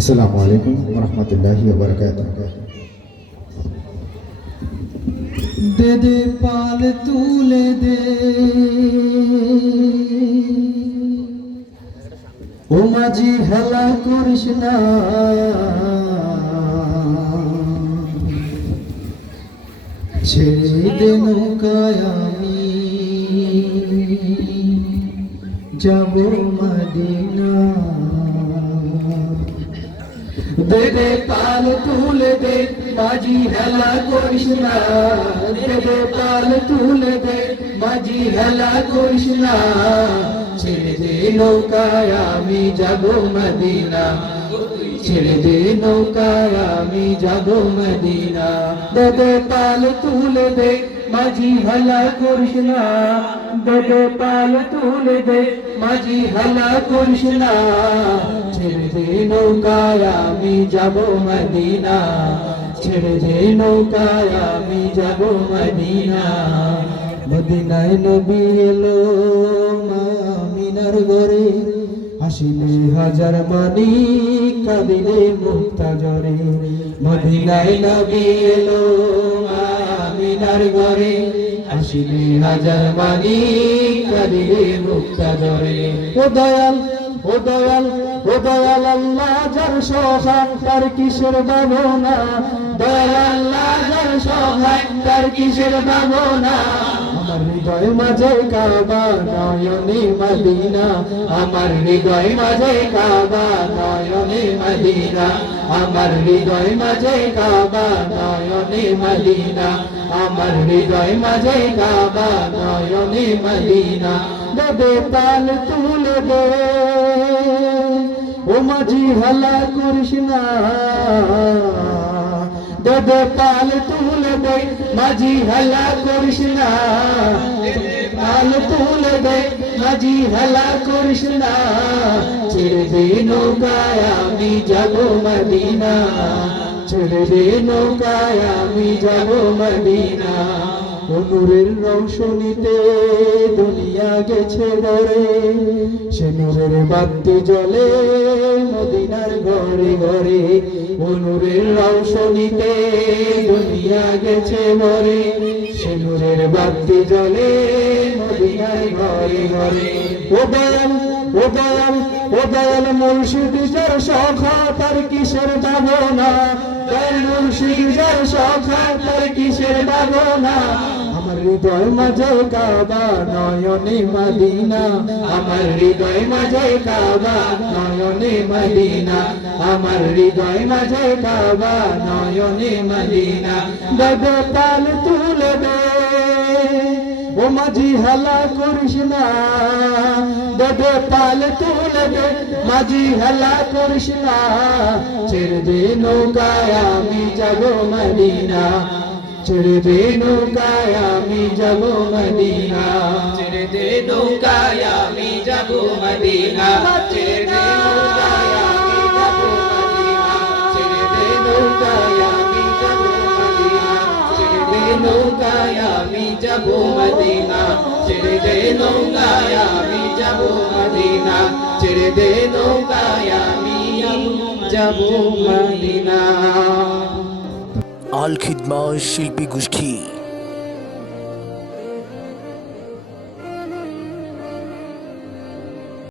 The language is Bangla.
আসসালামু আলাইকুম ওয়া রাহমাতুল্লাহি ওয়া বারাকাতুহু। দে দে পাল তুলে দে ও মাঝি হেলা করিস না, ছেড়ে দে নৌকায় আমি যাব মদিনা। দে দে পাল তুলে দে মাঝি হেলা করিস না, দে দে পাল তুলে দে মাঝি হেলা করিস না, ছেড়ে দে নৌকায় আমি যাব মদিনা, ছেড়ে দে নৌকায় আমি যাব মদিনা। দে দে পাল তুলে দে মাঝি হেলা করিস না, দে দে পাল তুলে দে মাঝি হেলা করিস না, ছেড়ে দে নৌকায় আমি যাব মদিনা, ছেড়ে দে নৌকায় আমি যাব মদিনা। মদিনায় নবী এলো আমিনার ঘরে, হাসিলে হাজার মানি কাঁদিলে মুক্তা ঝরে। মদিনায় নবী এলো আমিনার ঘরে, হাসিলে হাজার মানি কাঁদিলে মুক্তা ঝরে। ও দয়াল ও দয়াল ও দয়াল আল্লাহ যার সহায় তার কিসের ভাবনা, দয়াল আল্লাহ যার সহায় তার কিসের ভাবনা। আমার হৃদয় মাঝে কাবা নয়নে মদিনা, আমার হৃদয় মাঝে কাবা নয়নে মদিনা, আমার হৃদয় মাঝে কাবা নয়নে মদিনা, আমার হৃদয় মাঝে কাবা নয়নে মদিনা। দে পাল তুলে দে ও মাঝি হেলা করিস না, দে দে পাল তুলে দে মাঝি হেলা করিস না, পাল তুলে দে মাঝি হেলা করিস না, ছেড়ে দে নৌকায় আমি যাব মদিনা, ছেড়ে দে নৌকায় আমি যাব মদিনা। নূরের রৌশনীতে দুনিয়া গেছে ডরে, সে নূরের বাতি জ্বলে মদিনার ঘরে ঘরে। ও নূরের রৌশনীতে দুনিয়া গেছে মরে, সে নূরের বাতি জ্বলে মদিনার ঘরে ঘরে। ও দয়াল ও দয়াল ও দয়াল মুর্শিদ যার সখা তার কিসের ভাবনা, দয়াল মুর্শিদ যার সখা তার কিসের ভাবনা। আমার হৃদয় মাঝে কাবা নয়নে মদিনা, আমার হৃদয় মাঝে কাবা নয়নে মদিনা, আমার হৃদয় মাঝে কাবা নয়নে মদিনা। দে দে পাল তুলে দে ও মাঝি হেলা করিস না, দে দে পাল তুলে দে মাঝি হেলা করিস না, ছেড়ে দে নৌকায় আমি যাব মদিনা, ছেড়ে দে নৌকায় আমি যাব মদিনা, ছেড়ে দে নৌকায় আমি যাব মদিনা, ছেড়ে দে নৌকায় আমি যাব মদিনা, ছেড়ে দে নৌকায় আমি যাব মদিনা, ছেড়ে দে নৌকায় আমি যাব মদিনা, ছেড়ে দে নৌকায় আমি যাব মদিনা, ছেড়ে দে নৌকায় আমি যাব মদিনা। আল খিদমা শিল্পী গোষ্ঠী।